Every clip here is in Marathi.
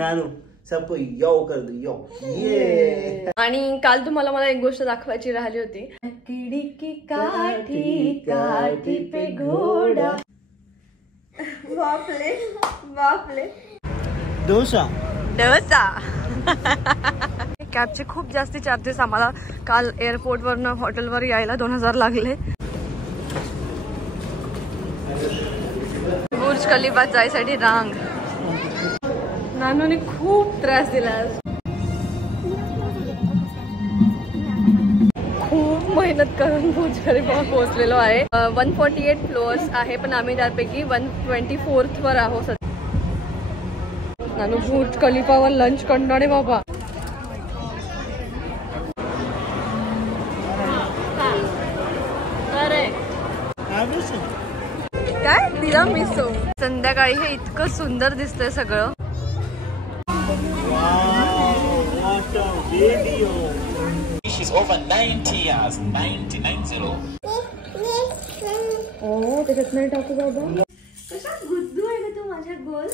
नानू सबको यो कर दो यो ये। आणि काल तुम्हाला मला एक गोष्ट दाखवायची राहिली होती, लकड़ी की काठी काठी पे घोडा। बापले बापले डोसा डोसा। कॅबचे खूप जास्ती चार्जेस आम्हाला काल एअरपोर्ट वरनं हॉटेलवर यायला 2000 लागले। बुर्ज खलिफा जायसाठी रांग। नानूने खूप त्रास दिला, खूप मेहनत करून बुर्ज खलिफा पोहोचलेलो आहे। 148 फ्लोअर्स आहे, पण आम्ही त्यापैकी 124th वर आहोत। नानू बुर्ज खलिफावर लंच करणार आहे बाबा। काय दिला मिसो। संध्याकाळी हे इतकं सुंदर दिसतंय सगळं। त्याच्यात नाही टाकू बाबा, कशा गुद्दू आहे का तू माझ्या गोल।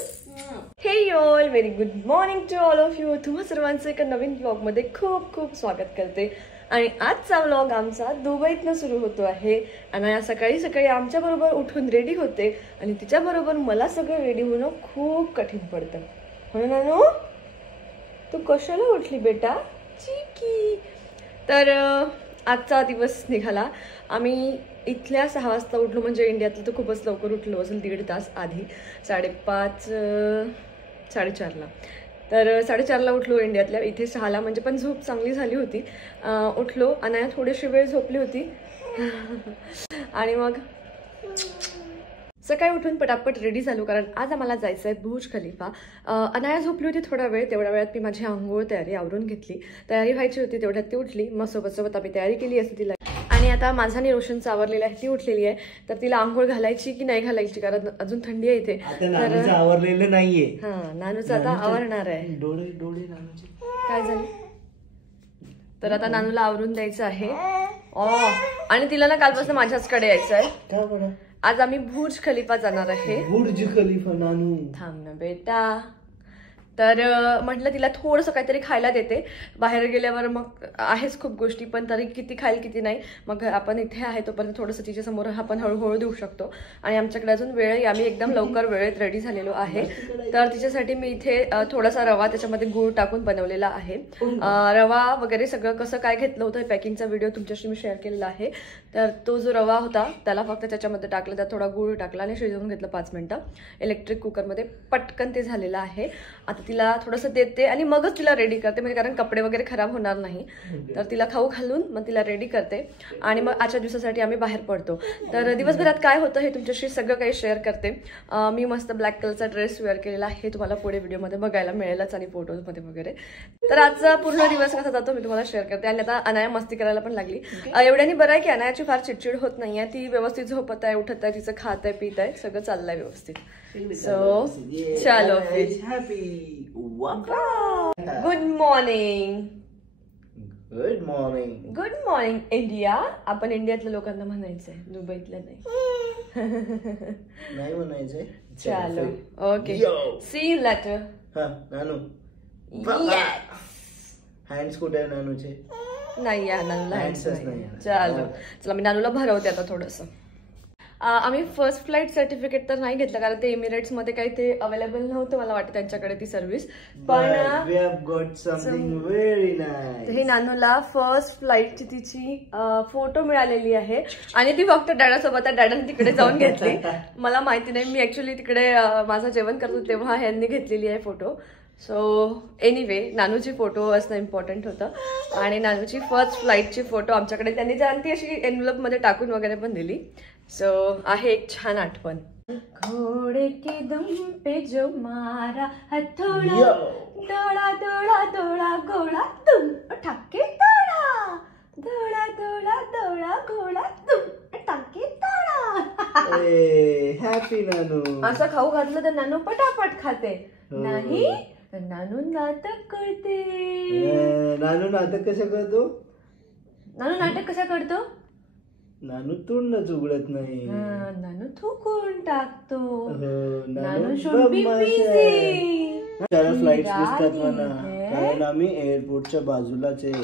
Hey all very good morning to all of you. तुम्हा सर्वांचं एका नवीन ब्लॉग मध्ये खूप खूप स्वागत करते। आणि आजचा व्लॉग आमचा दुबईतनं सुरू होतो आहे। आणि सकाळी सकाळी आमच्या बरोबर उठून रेडी होते आणि तिच्या बरोबर मला सगळं रेडी होणं खूप कठीण पडतं। म्हणून नानू तू कशाला उठली बेटा चिकी। तर आजचा दिवस निघाला। आम्ही इथल्या 6 वाजता उठलो, म्हणजे इंडियातलं तर खूपच लवकर उठलो असेल, 1.5 तास आधी, 5:30 4:30ला। तर 4:30ला उठलो इंडियातल्या, इथे 6ला, म्हणजे पण झोप चांगली झाली होती। उठलो, अनाया थोडीशी वेळ झोपली होती आणि मग सकाळी उठून पटापट रेडी झालो, कारण आज आम्हाला जायचं आहे बुर्ज खलिफा। अनाया झोपली होती थोडा वेळ, तेवढ्या वेळात मी माझी आंघोळ तयारी आवरून घेतली। तयारी व्हायची होती तेवढ्यात ती उठली, मग सोबत सोबत आम्ही तयारी केली असती तिला। आणि आता माझा आणि रोशनचा आवरलेला आहे, ती उठलेली आहे, तर तिला आंघोळ घालायची की नाही घालायची, कारण अजून थंडी आहे इथे। तर आवरलेलं नाहीये। हा, नानूचं आता आवरणार आहे। डोळे डोळे नानूचे काय झालं, तर आता नानूला आवरून द्यायचं आहे। आणि तिला ना कालपासून माझ्याचकडे यायचं आहे। आज आम्ही बुर्ज खलिफा जाणार आहे। बुर्ज खलिफा नानू थांब ना बेटा। तर म्हटलं तिला थोडंसं काहीतरी खायला देते, बाहेर गेल्यावर मग आहेच खूप गोष्टी, पण तरी किती खाईल किती नाही, मग आपण इथे आहे तोपर्यंत थोडंसं तिच्या समोर आपण हळूहळू देऊ शकतो। आणि आमच्याकडे अजून वेळ आहे, आम्ही एकदम लवकर वेळेत रेडी झालेलो आहे। तर तिच्यासाठी मी इथे थोडासा रवा त्याच्यामध्ये गूळ टाकून बनवलेला आहे। रवा वगैरे सगळं कसं काय घेतलं होतं पॅकिंगचा व्हिडिओ तुमच्याशी मी शेअर केलेला आहे। तर तो जो रवा होता त्याला फक्त त्याच्यामध्ये टाकलं, त्यात थोडा गूळ टाकला आणि शिजवून घेतलं 5 मिनिटं इलेक्ट्रिक कुकरमध्ये, पटकन ते झालेलं आहे। आता तिला थोडंसं देते आणि मगच तिला रेडी करते, म्हणजे कारण कपडे वगैरे खराब होणार नाही। तर तिला खाऊ घालून मग तिला रेडी करते आणि मग आजच्या दिवसासाठी आम्ही बाहेर पडतो। तर दिवसभरात काय होतं हे तुमच्याशी सगळं काही शेअर करते। मी मस्त ब्लॅक कलरचा ड्रेस वेअर केलेला आहे, तुम्हाला पुढे व्हिडिओमध्ये बघायला मिळेलच आणि फोटोजमध्ये वगैरे। तर आजचा पूर्ण दिवस कसा जातो मी तुम्हाला शेअर करते। आणि आता अनाया मस्ती करायला पण लागली, एवढ्यानी बरं आहे की अनायाची फार चिडचिड होत नाहीये, ती व्यवस्थित झोपत आहे, उठत आहे, तिचं खात आहे, पित आहे, सगळं चाललंय व्यवस्थित। सो चलो good morning. Good morning good morning India. आपण इंडियातल्या लोकांना म्हणायचंय, दुबईतल्या नाही म्हणायचंय। चलो ओके, सी यू लेटर। हा नानू हँड्स कुठे आहे नानूचे? नाही आहे नानूला हँड्स नाही। चलो चला मी नानूला भरवते आता थोडंसं। आम्ही फर्स्ट फ्लाईट सर्टिफिकेट तर नाही घेतलं, कारण ते एमिरेट्स मध्ये काही ते अवेलेबल नव्हतं मला वाटतं त्यांच्याकडे ती सर्व्हिस, पण हे नानूला फर्स्ट फ्लाईटची तिची फोटो मिळालेली आहे आणि ती फक्त डॅडासोबत आहे, डॅडाने तिकडे जाऊन घेतली, मला माहिती नाही। मी ऍक्च्युली तिकडे माझं जेवण करतो तेव्हा ह्यांनी घेतलेली आहे फोटो। सो एनिवे नानूची फोटो असणं इम्पॉर्टंट होतं आणि नानूची फर्स्ट फ्लाईटची फोटो आमच्याकडे त्यांनी जानती अशी एनव्हलप मध्ये टाकून वगैरे पण दिली। सो आहे एक छान आठवण। घोड़े के दुम पे जो मारा हथौड़ा, दौड़ा दौड़ा दौड़ा घोड़ा तुम उठा के दौड़ा, दौड़ा दौड़ा दौड़ा घोड़ा तुम उठा के दौड़ा। हॅपी नानू। असं खाऊ घातलं तर नानू पटापट खाते, नाही तर नानू नाटक करते। नानू नाटक कसं करतो? नानू नाटक कसा करतो? नानू तोंडच उघडत नाही, नानू थुकून टाकतो, नानू should be busy. त्याला फ्लाईट्स दिसतात मला, कारण आम्ही एअरपोर्टच्या बाजूलाच आहे.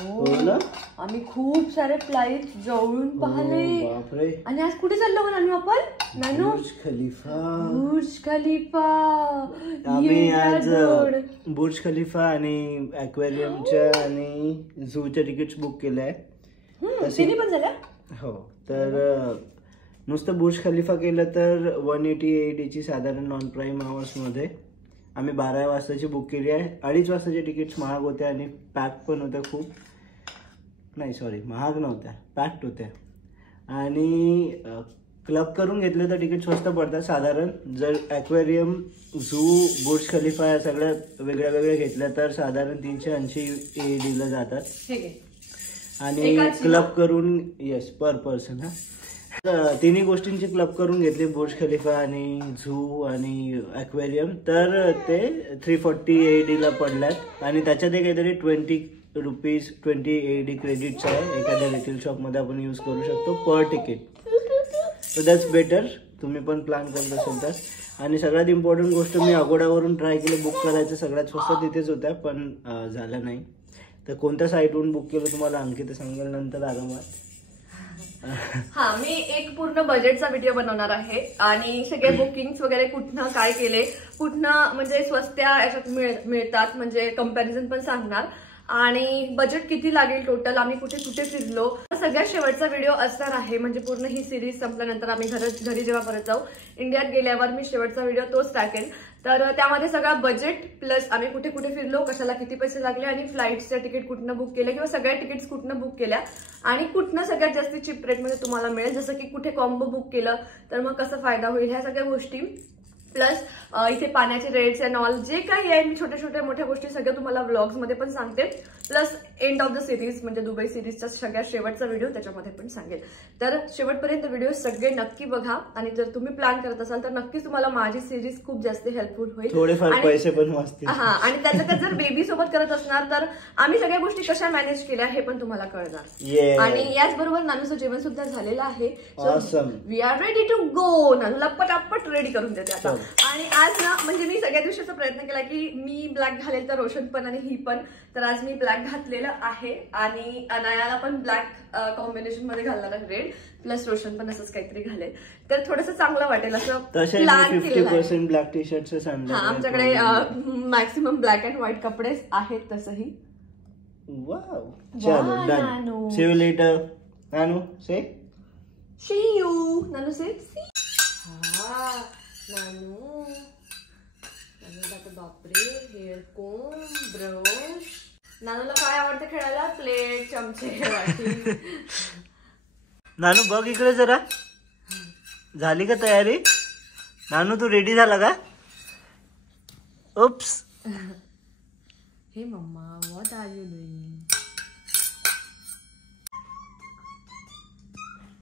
हो ना, आम्ही खूप सारे फ्लाईट जवळून पाहिले. बापरे. आणि आज कुठे चाललो नानू आपण? नानू बुर्ज खलिफा. बुर्ज खलिफा. आम्ही आज बुर्ज खलिफा आणि ॲक्वेरियमच्या आणि झूच्या तिकीट्स बुक केल्या आहे. तिन्ही पण झाल्या. हो, तर नुसतं बुर्ज खलिफा केलं तर 180 AED साधारण नॉन प्राईम आवर्स मध्ये. आम्ही 12 वाजताची बुक केली आहे. 2:30 वाजताचे तिकीट्स महाग होत्या आणि पॅक पण होत्या खूप. नाही सॉरी, महाग नव्हत्या, पॅक्ड होत्या. आणि क्लब करून घेतले तर तिकीट स्वस्त पडतात साधारण. जर ॲक्वेरियम, झू, बुर्ज खलिफा या सगळ्या वेगळ्या वेगळ्या घेतल्या तर साधारण 380 AED जातात. आणि क्लब करून पर पर्सन तिन्ही गोष्टींची क्लब करून घेतली, बुर्ज खलिफा आणि झू आणि ॲक्वेरियम, तर ते 340 AED पडल्यात. आणि त्याच्यात काहीतरी 20 AED क्रेडिट्स आहे. एखाद्या रिटेल शॉपमध्ये आपण यूज करू शकतो पर तिकीट. सो दॅट्स बेटर, तुम्ही पण प्लॅन करत असेल तर. आणि सगळ्यात इम्पॉर्टंट गोष्ट, मी अगोडावरून ट्राय केलं बुक करायचं, सगळ्यात स्वस्त तिथेच होत्या, पण झालं नाही. तर कोणत्या साईटवरून बुक केलं तुम्हाला अंकित सांगेल नंतर आरामात. हा, मी एक पूर्ण बजेटचा व्हिडिओ बनवणार आहे आणि सगळे बुकिंग्स वगैरे कुठनं काय केले, कुठनं म्हणजे स्वस्त्या याच्यात मिळतात, म्हणजे कंपॅरिझन पण सांगणार. आणि बजेट किती लागेल टोटल, आम्ही कुठे कुठे फिरलो, सगळ्यात शेवटचा व्हिडिओ असणार आहे. म्हणजे पूर्ण ही सिरीज संपल्यानंतर आम्ही घरी जेव्हा परत जाऊ इंडियात गेल्यावर मी शेवटचा व्हिडिओ तोच टाकेल. तर त्यामध्ये सगळा बजेट प्लस आम्ही कुठे कुठे फिरलो, कशाला किती पैसे लागले आणि फ्लाईटचे तिकीट कुठनं बुक केले किंवा सगळ्या तिकीट्स कुठनं बुक केल्या आणि कुठनं सगळ्यात जास्त चिप रेटमध्ये तुम्हाला मिळेल. जसं की कुठे कॉम्बो बुक केलं तर मग कसा फायदा होईल, ह्या सगळ्या गोष्टी. प्लस इथे पाण्याचे रेट्स अँड ऑल जे काही आहे, मी छोट्या छोट्या मोठ्या गोष्टी सगळ्या तुम्हाला व्लॉग्स मध्ये पण सांगते. Plus end of the series म्हणजे दुबई सिरीजचा सगळ्यात शेवटचा व्हिडिओ त्याच्यामध्ये पण सांगेल. तर शेवटपर्यंत व्हिडिओ सगळे नक्की बघा. आणि जर तुम्ही प्लॅन करत असाल तर नक्कीच तुम्हाला माझी सिरीज खूप जास्त हेल्पफुल होईल. थोडेफार पैसे पण वाचतील. हा, आणि त्यात जर बेबी सोबत करत असणार तर आम्ही सगळ्या गोष्टी कशा मॅनेज केल्या हे पण तुम्हाला कळणार. आणि याचबरोबर नानूचं जेवण सुद्धा झालेलं आहे. We are ready to go. नानूला पटापट रेडी करून देते आता. आणि आज ना, म्हणजे मी सगळ्या दिवशीचा प्रयत्न केला की मी ब्लॅक घालेल तर रोशन पण आणि ही पण. तर आज मी ब्लॅक घातलेलं आहे आणि अनायाला पण ब्लॅक कॉम्बिनेशन मध्ये घालणार आहे, रेड. प्लस रोशन पण असंच काहीतरी घालेल तर थोडंसं चांगलं वाटेल असं प्लॅन केलेलं आहे. Black tea shirt. हा, आमच्याकडे मॅक्सिमम ब्लॅक अँड व्हाईट कपडे आहेत तसंही. वाव, चलो done. See you later. Nanu say see you. Nanu say see. हा नानू, बापरे, हेअर कोम, ब्रश. नानूला काय आवडतं खेळायला? प्लेट, चमचे, वाटी. नानू बघ इकडे जरा, झाली का तयारी? नानू तू रेडी झाला का? Oops. Hey mamma, what are you doing?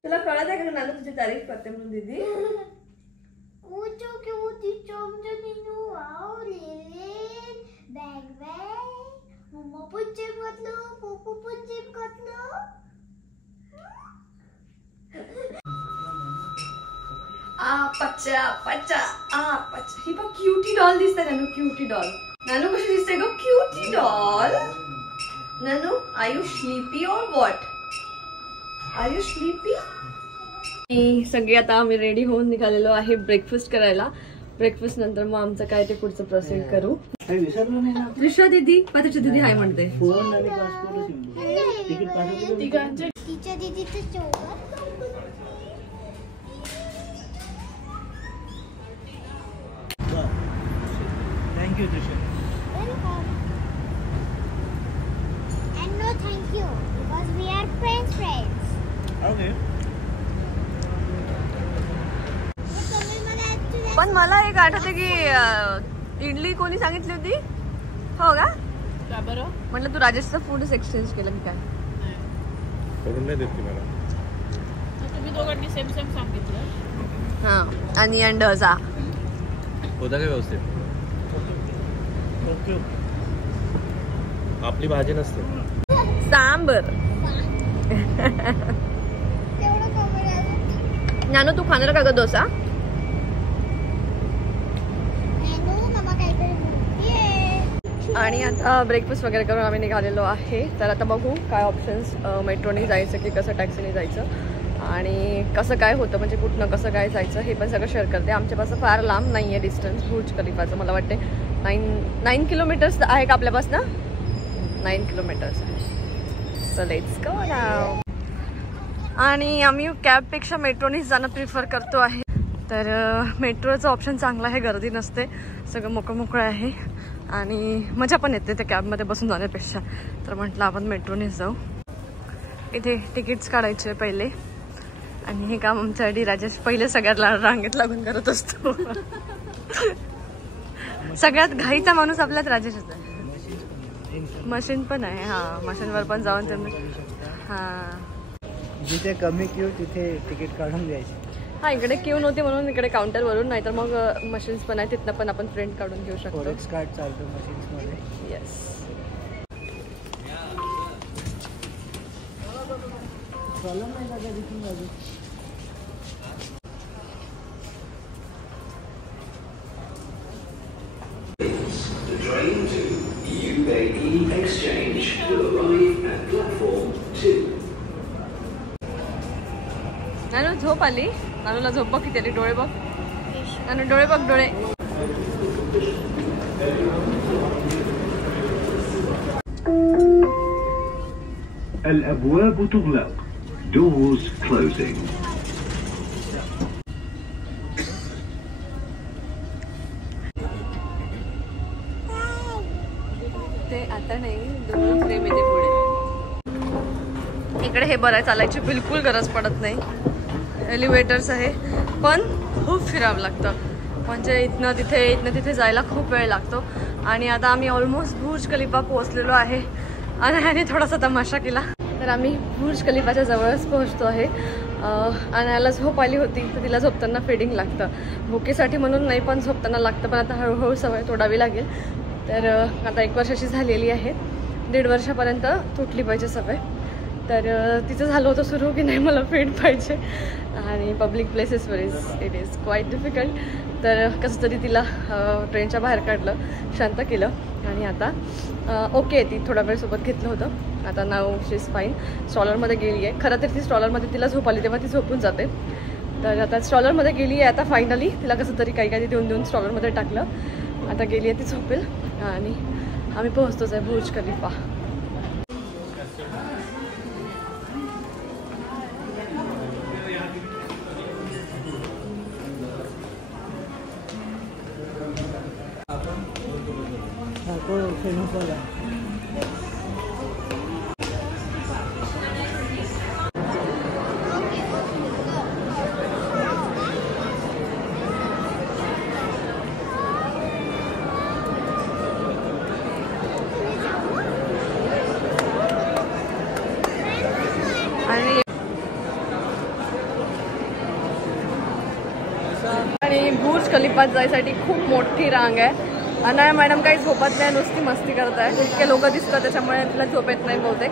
तुला कळत आहे का नानू तुझी तारीफ करते म्हणून दीदी? पच्चा पच्चा पच्चा. ही बघ क्यूटी डॉल दिसते नानू, क्यूटी डॉल. नानू कशी दिसते ग? Cutie doll. Nanu, are you sleepy or what? Are you sleepy? सगळे आता आम्ही रेडी होऊन निघालेलो आहे ब्रेकफास्ट करायला. ब्रेकफास्ट नंतर मग आमचं काय ते पुढचं प्रोसेस करू. त्रिशा दीदी, पताची दीदी हाय म्हणते. Thank you Trisha. And no thank you because we are friends. Okay. पण मला एक आठवते की इडली कोणी सांगितली होती, हो का? बरं म्हटलं तू राजेशचं फूडच एक्सचेंज केलं की काय? करून नाही देत मला. तुम्ही दोघांनी सेम सांगितलं. हा, आणि अंडचा होता काय व्यवस्थित? आपली भाजी नसते. सांबर. नानू तू खाणार का ग डोसा? आणि आता ब्रेकफास्ट वगैरे करून आम्ही निघालेलो आहे. तर आता बघू काय ऑप्शन्स, मेट्रोने जायचं की कसं टॅक्सीने जायचं आणि कसं काय होतं, म्हणजे कुठनं कसं काय जायचं हे पण सगळं शेअर करते. आमच्यापासून फार लांब नाही आहे डिस्टन्स बुर्ज खलिफाचं. मला वाटते 9 किलोमीटर्स आहे का आपल्यापासून? 9 किलोमीटर्स आहे. So let's go now. आणि आम्ही कॅबपेक्षा मेट्रोनेच जाणं प्रिफर करतो आहे. तर मेट्रोचं ऑप्शन चांगलं आहे, गर्दी नसते, सगळं मोकळं आहे आणि मजा पण येते त्या कॅबमध्ये बसून जाण्यापेक्षा. तर म्हटलं आपण मेट्रोनेच जाऊ. इथे तिकीट्स काढायचे पहिले आणि हे काम आमच्यासाठी राजेश पहिले सगळ्यात रांगेत लागून करत असतो. सगळ्यात घाईचा माणूस आपल्यात राजेशच आहे. मशीन पण आहे, हां मशीनवर पण जाऊन त्यांना हां जिथे कमी क्यू तिथे तिकीट काढून द्यायचे. हां इकडे क्यू नव्हती म्हणून इकडे काउंटरवरून, नाही तर मग मशीन्स पण आहे तिथनं पण आपण प्रिंट काढून घेऊ शकतो. फॉरेक्स कार्ड चालतो मशीन्समध्ये. Yes. Train to UAE Exchange will arrive at platform 2. Nanu झोप आली? नानूला झोप बघ किती आली, डोळे बघ नानू, डोळे बघ डोळे. الأبواب تغلق. Doors closing. ते आता नाही, दोन फ्रेम येते पुढे. इकडे हे बरं आहे, चालायची बिलकुल गरज पडत नाही. एलिव्हेटर्स आहे पण खूप फिरावं लागतं, म्हणजे इथनं तिथे जायला खूप वेळ लागतो. आणि आता आम्ही ऑलमोस्ट बुर्ज खलिफा पोहोचलेलो आहे आणि ह्याने थोडासा तमाशा केला. तर आम्ही बुर्ज खलिफाच्या जवळच पोहोचतो आहे. आणि याला झोप आली होती तर तिला झोपताना फीडिंग लागतं, भुकेसाठी म्हणून नाही पण झोपताना लागतं. पण आता हळूहळू सवय तोडावी लागेल. तर आता 1 वर्षाची झालेली आहे, 1.5 वर्षापर्यंत तुटली पाहिजे सवय. तर तिचं झालं होतं सुरू की नाही मला फीड पाहिजे, आणि पब्लिक प्लेसेसवर इट इज क्वाईट डिफिकल्ट. तर कसं तरी तिला ट्रेनच्या बाहेर काढलं, शांत केलं आणि आता ओके. ती थोडा वेळ सोबत घेतलं होतं, आता नाव शी इज फाईन. स्ट्रॉलरमध्ये गेली आहे. खरं तर ती स्ट्रॉलरमध्ये तिला झोप आली तेव्हा ती झोपून जाते. तर आता स्ट्रॉलरमध्ये गेली आहे. आता फायनली तिला कसं तरी काही देऊन स्ट्रॉलरमध्ये टाकलं. आता गेली आहे ती झोपेल आणि आम्ही पोहोचतोच आहे बुर्ज खलिफा. आणि बुर्ज खलिफात जायसाठी खूप मोठी रांग आहे. अनाया मॅडम काही झोपत नाही, नुसती मस्ती करत आहे. इतके लोक दिसतात त्याच्यामुळे तिला झोप येत नाही बहुतेक,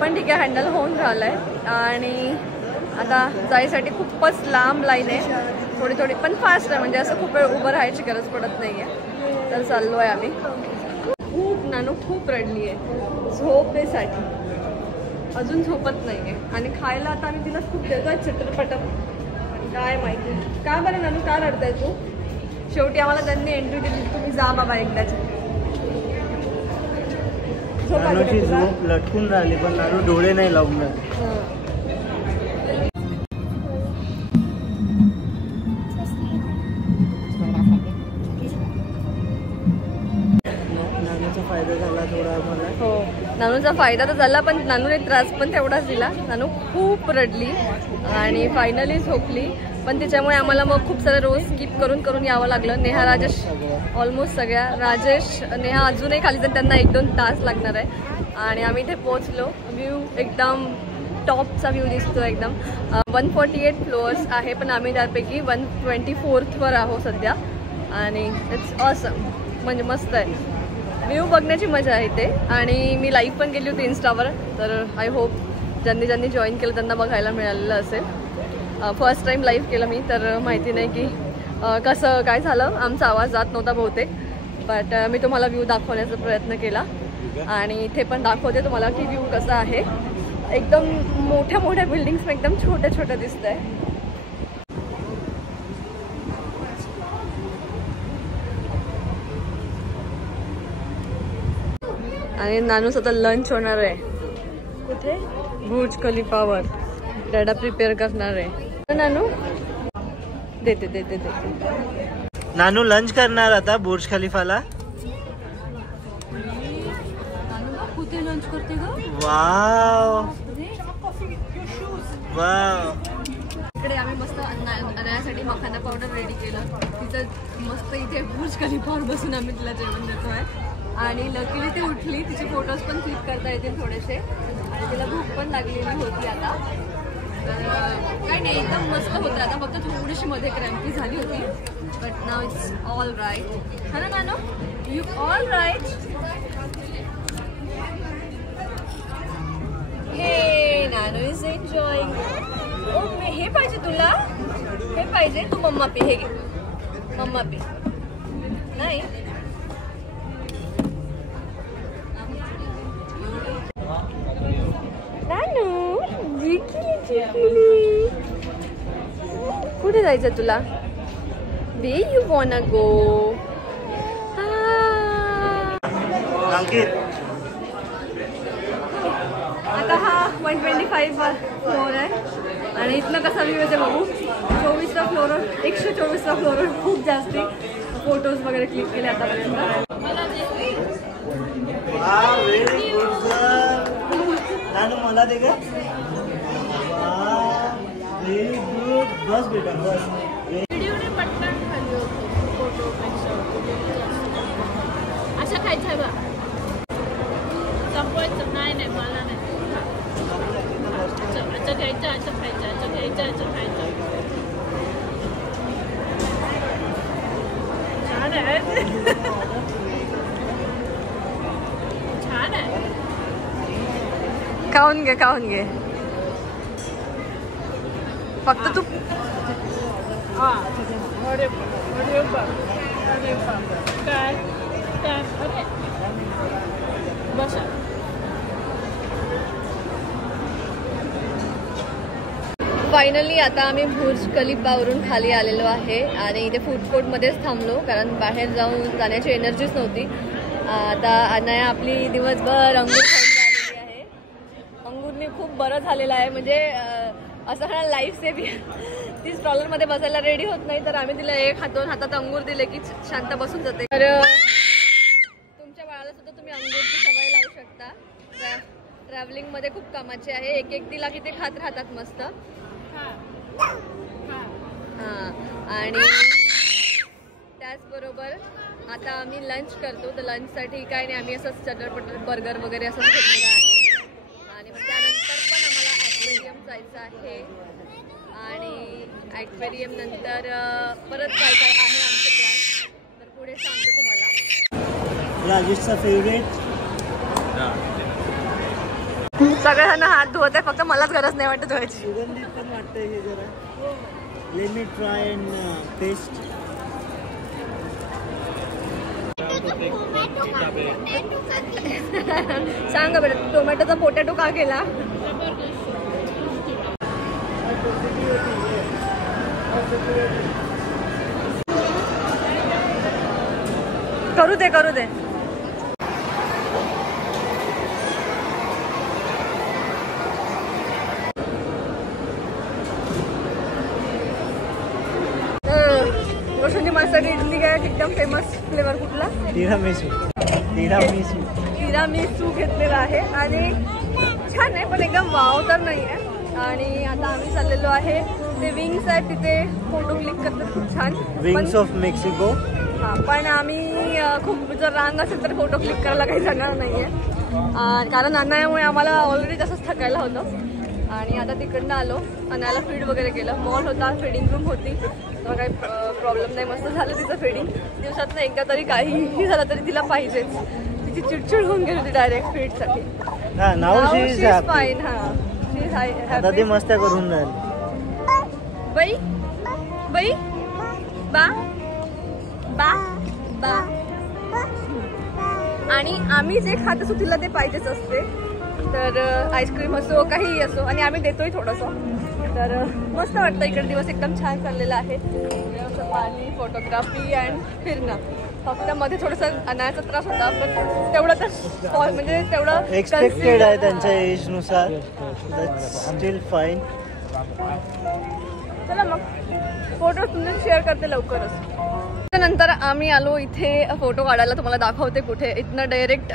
पण ठीक आहे हँडल होऊन राहिलं आहे. आणि आता जायसाठी खूपच लांब लाईन आहे, थोडी पण फास्ट आहे, म्हणजे असं खूप वेळ उभं राहायची गरज पडत नाही आहे. तर चाललो आहे आम्ही. खूप नानू खूप रडली आहे झोपेसाठी, अजून झोपत नाही आहे. आणि खायला आता आम्ही तिला खूप देतो आहे चटरपटर, काय माहिती का बरं नानू का रडताय तू? शेवटी आम्हाला त्यांनी एंट्री दिली, तुम्ही जा बाबा एकदाची. झोप लटकून राहिली पण नानू डोळे नाही लावून राहिले. नानूचा फायदा झाला थोडा आम्हाला. हो नानूचा फायदा तर झाला, पण नानूने त्रास पण तेवढाच दिला. नानू खूप रडली आणि फायनली झोपली. पण त्याच्यामुळे आम्हाला मग खूप सारं रोज स्किप करून यावं लागलं. नेहा राजेश ऑलमोस्ट सगळ्या, राजेश नेहा अजूनही खाली तर त्यांना 1-2 तास लागणार आहे. आणि आम्ही इथे पोहोचलो. व्ह्यू एकदम टॉपचा व्ह्यू दिसतो एकदम. 148 फ्लोअर्स आहे, पण आम्ही त्यापैकी 124th आहोत सध्या. आणि इट्स ऑसम, म्हणजे मस्त आहे. व्ह्यू बघण्याची मजा आहे इथे. आणि मी लाईव्ह पण गेली होती इन्स्टावर, तर आय होप ज्यांनी जॉईन केलं त्यांना बघायला मिळालेलं असेल. फर्स्ट टाईम लाईव्ह केलं मी, तर माहिती नाही की कसं काय झालं. आमचा आवाज जात नव्हता बहुतेक, बट मी तुम्हाला व्ह्यू दाखवण्याचा प्रयत्न केला आणि इथे पण दाखवते तुम्हाला की व्ह्यू कसा आहे. एकदम मोठ्या मोठ्या बिल्डिंग्स एकदम छोट्या छोट्या दिसत आहे. आणि नानूस आता लंच होणार आहे कुठे बुर्ज खलिफावर. डॅडा प्रिपेअर करणार आहे. नानू देते देते देते. नानू लंच करणार आता बुर्ज खलिफाला. कुठे लंच करते ग. Wow wow. इकडे आम्ही मस्त अनायासाठी मखाना पावडर रेडी केलं. तिचं मस्त इथे बुर्ज खलिफावर बसून आम्ही तिला जेवण देतोय. आणि लकीली ती उठली. तिचे फोटोज पण क्लिक करता येतील थोडेसे. आणि तिला भूक पण लागलेली होती आता. तर काही नाही एकदम मस्त होतं. आता फक्त थोडीशी मध्ये क्रॅम्पी झाली होती. But now it's all right. हा ना नानो यू ऑल राईट. हे नानो इज एन्जॉईंग. ओ हे पाहिजे तुला. हे पाहिजे तू मम्मा पे. हे घे मम्मा पे. नाही नानू जिंकली जिंकली. कुठे जायचं तुला. Where you wanna go? अंकित आता हा 125 फ्लोअर आहे आणि इथनं कसा व्ह्यू येते बघू. 24वा फ्लोअर 124वा फ्लोअर. खूप जास्ती फोटोज वगैरे क्लिक केले आतापर्यंत. Very good sir. नानू मला दे ग. Very good. बस बेटा बस. व्हिडिओने पटकन खाली होतो फोटोपेक्षा. असं खायचं आहे बा. संपवायचं नाही. नाही मला नाही. अच्छा घ्यायचं. अच्छा खायचं. अच्छा घ्यायचं. अच्छा खायचं. छान आहे. छान आहे. खाऊन घे खाऊन घे. फक्त तू अरे काय काय. अरे बसा. फायनली आता आम्ही बुर्ज खलिफावरून खाली आलेलो आहे आणि इथे फूड कोर्टमध्येच थांबलो कारण बाहेर जाण्याची एनर्जीच नव्हती. आता अनाया आपली दिवसभर अंगूर खाऊन राहिलेली आहे. अंगूरने खूप बरं झालेलं आहे. म्हणजे असं हा लाईफ सेव्हिंग. ती स्ट्रॉलरमध्ये बसायला रेडी होत नाही तर आम्ही तिला एक हातात अंगूर दिले की शांत बसून जाते. तर तुमच्या बाळाला सुद्धा तुम्ही अंगूरची सवय लावू शकता. ट्रॅव्हलिंगमध्ये खूप कामाची आहे. एक एक दिला की ते खात राहतात मस्त. हां आणि त्याचबरोबर आता आम्ही लंच करतो. तर लंचसाठी काय नाही आम्ही असंच चटरपटर बर्गर वगैरे असंच घेतलेलं आहे. आणि मग त्यानंतर पण आम्हाला ॲक्वेरियम जायचं आहे. आणि ॲक्वेरियम नंतर परत काय काय आहे आमचं प्लॅन. तर पुढे सांगतो तुम्हाला. राजेशचा फेवरेट. सगळ्यांना हात धुवत आहे. फक्त मलाच गरज नाही वाटत धुवायची. सुगंधित पण वाटतंय हे जरा. Let me try and test. सांगा बरं टोमॅटोचा पोटॅटो का केला. करू दे करू दे. रोशनची माझ्यासाठी इडली काय एकदम फेमस फ्लेवर कुठला. तिरामिसू. तिरामिसू. तिरामिसू घेतलेला आहे आणि छान आहे पण एकदम वाव तर नाही आहे. आणि आता आम्ही चाललेलो आहे. ते विंग्स आहेत तिथे फोटो क्लिक करतात खूप छान. Wings of Mexico. हां पण आम्ही खूप जर रांग असेल तर फोटो क्लिक करायला काही जाणार नाही आहे कारण अनायामुळे आम्हाला ऑलरेडी तसंच थकायला होतं. आणि आता तिकडनं आलो. अनायाला फीड वगैरे केलं. मॉल होता. फीडिंग रूम होती. तर काही प्रॉब्लेम नाही. मस्त झालं तिचं फीडिंग. दिवसातनं एकदा तरी काहीही झालं तरी तिला पाहिजेच. तिची चिडचिड होऊन गेली होती डायरेक्ट फीडसाठी. फाईन. हां ती मस्त करून जाईल. बाई बाई बा बा बा आणि आम्ही जे खात असो तिला ते पाहिजेच असते. तर आईस्क्रीम असो काहीही असो आणि आम्ही देतोय थोडंसं. तर मस्त वाटतं इकडे. दिवस एकदम छान चाललेला आहे. पाणी, फोटोग्राफी अँड फिरणं. फक्त मध्ये थोडंसं अनायाचा त्रास होता पण तेवढं तर म्हणजे तेवढं एक्सपेक्टेड आहे त्यांच्या एजनुसार. Steel fine. चला मग फोटो तुम्ही शेअर करते लवकरच. त्यानंतर आम्ही आलो इथे फोटो काढायला. तुम्हाला दाखवते कुठे. इथनं डायरेक्ट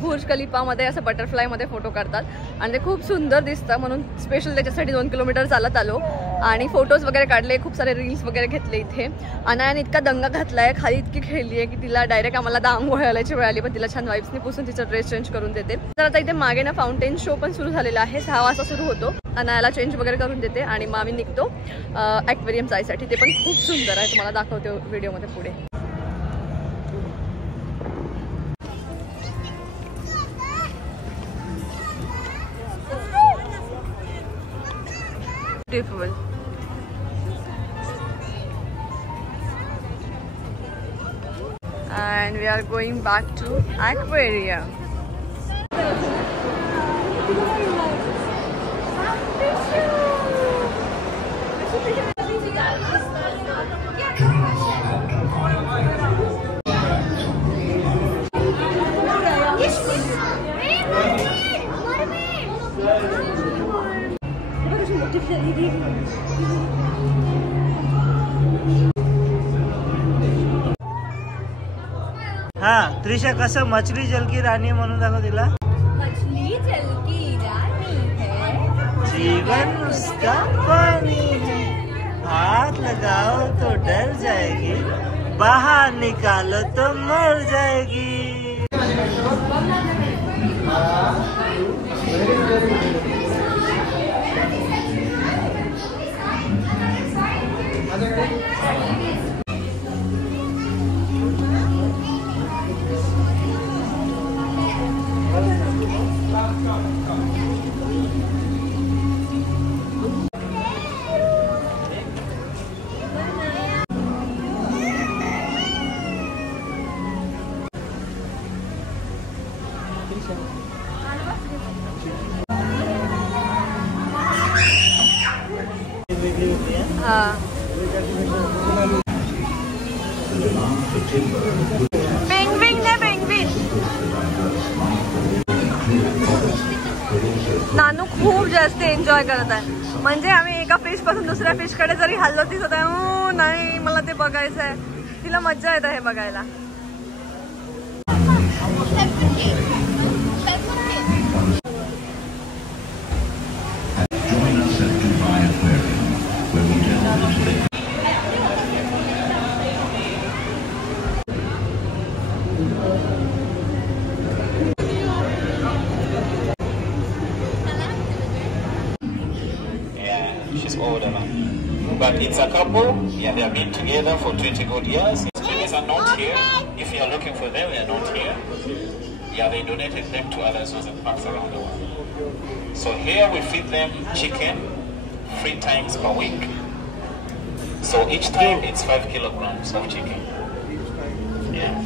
बुर्ज खलिफामध्ये असं बटरफ्लायमध्ये फोटो काढतात आणि ते खूप सुंदर दिसतं म्हणून स्पेशल त्याच्यासाठी 2 किलोमीटर चालत आलो आणि फोटोज वगैरे काढले. खूप सारे रील्स वगैरे घेतले इथे. अनायाने इतका दंगा घातलाय, खाली इतकी खेळली आहे की तिला डायरेक्ट आम्हाला आंघोळ घालायची वेळ आली पण तिला छान वाईब्सनी पुसून तिचा ड्रेस चेंज करून देते. तर आता इथे मागे ना फाउंटेन शो पण सुरू झालेला आहे. 6 वाजता सुरू होतो. अनायाला चेंज वगैरे करून देते आणि मग आम्ही निघतो ॲक्वेरियम जायसाठी. ते पण खूप सुंदर आहे. तुम्हाला दाखवते व्हिडिओमध्ये पुढे. Beautiful. And we are going back to aquarium. हा त्रिशा, कसं मछली जल की राणी म्हणून दाखव तिला. मछली जल की रानी है, जीवन उसका पानी है, हाथ लगाओ तो डर जाएगी, बाहर निकालो तो मर जाएगी. पेंग्विन ने पेंग्विन. नानू खूप जास्त एन्जॉय करत आहे. म्हणजे आम्ही एका फिश पासून दुसऱ्या फिश कडे जरी हल्लो ती स्वतः नाही मला ते बघायचं आहे. तिला मज्जा येत आहे बघायला. She's older now. But it's a couple. Yeah, they have been together for 20 good years. Babies are not here. If you are looking for them, they are not here. Yeah, they donated them to other zoos and parks around the world. So here we feed them chicken 3 times per week. So each time it's 5 kilograms of chicken. Yeah.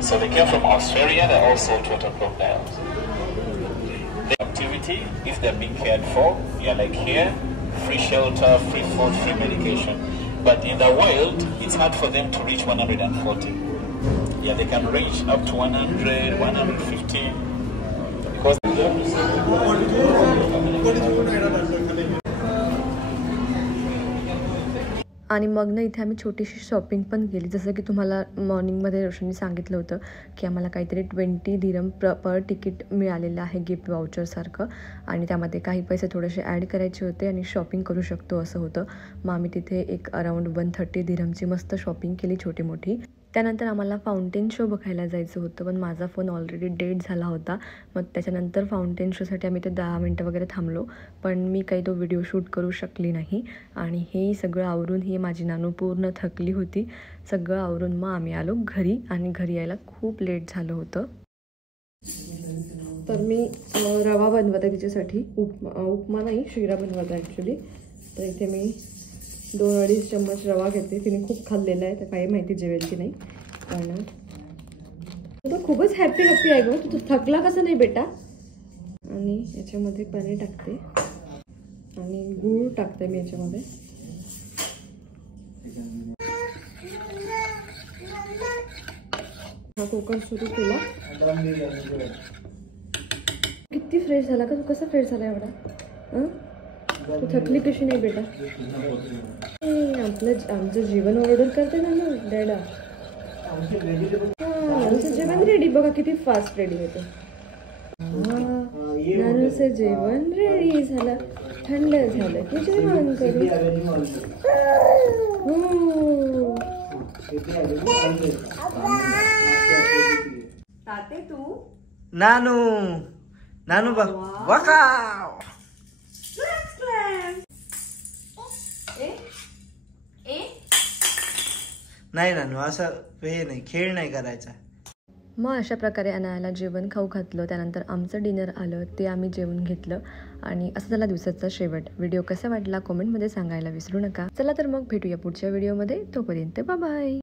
So they came from Australia. They're all saltwater crocodiles. The activity, if they're being cared for, yeah, like here, free shelter, free food, free medication. But in the wild, it's hard for them to reach 140. Yeah, they can reach up to 100, 150. Because आणि मग ना इथे आम्ही छोटीशी शॉपिंग पण केली. जसं की तुम्हाला मॉर्निंगमध्ये रोशनी सांगितलं होतं की आम्हाला काहीतरी 20 दिरहम पर तिकीट मिळालेलं आहे गिफ्ट वाउचरसारखं आणि त्यामध्ये काही पैसे थोडेसे ॲड करायचे होते आणि शॉपिंग करू शकतो असं होतं. मग आम्ही तिथे एक अराउंड 130 दिरहमची मस्त शॉपिंग केली छोटी मोठी. त्यानंतर आम्हाला फाउंटेन शो बघायला जायचं होतं पण माझा फोन ऑलरेडी डेड झाला होता. मग त्याच्यानंतर फाउंटेन शोसाठी आम्ही ते 10 मिनटं वगैरे थांबलो पण मी काही तो व्हिडिओ शूट करू शकली नाही. आणि हे सगळं आवरून ही माझी नानू पूर्ण थकली होती. सगळं आवरून मग आम्ही आलो घरी आणि घरी यायला खूप लेट झालं होतं. तर मी रवा बनवत आहे तिच्यासाठी. उपमा नाही शिरा बनवत आहे ॲक्च्युली. तर इथे मी 2-2.5 चम्मच रवा घेते. तिने खूप खाल्लेला आहे तर काही माहिती जेवेल की नाही. पण तो खूपच हॅपी आहे ग. तू थकला कसा नाही बेटा. आणि याच्यामध्ये पनीर टाकते आणि गूळ टाकते मी याच्यामध्ये. हा कुकर सुरू केला. किती फ्रेश झाला का तू. कसा फ्रेश झाला एवढा. तू थकली कशी नाही बेटा. आमचं जेवण ऑर्डर करते ना डॅडा. आमचं जेवण रेडी. बघा किती फास्ट रेडी होतं. नानूचं जेवण रेडी झालं. थंड झालं की जेवण करू. ताते तू नानू नानू बघ. वाकाव. नाही नानू असं हे नाही. खेळ नाही करायचा. मग अशा प्रकारे अनायाला जेवण खाऊ घातलं. त्यानंतर आमचं डिनर आलं. ते आम्ही जेवण घेतलं आणि असं झाला दिवसाचा शेवट. व्हिडिओ कसा वाटला कमेंटमध्ये सांगायला विसरू नका. चला तर मग भेटूया पुढच्या व्हिडिओमध्ये. तोपर्यंत बाय बाय.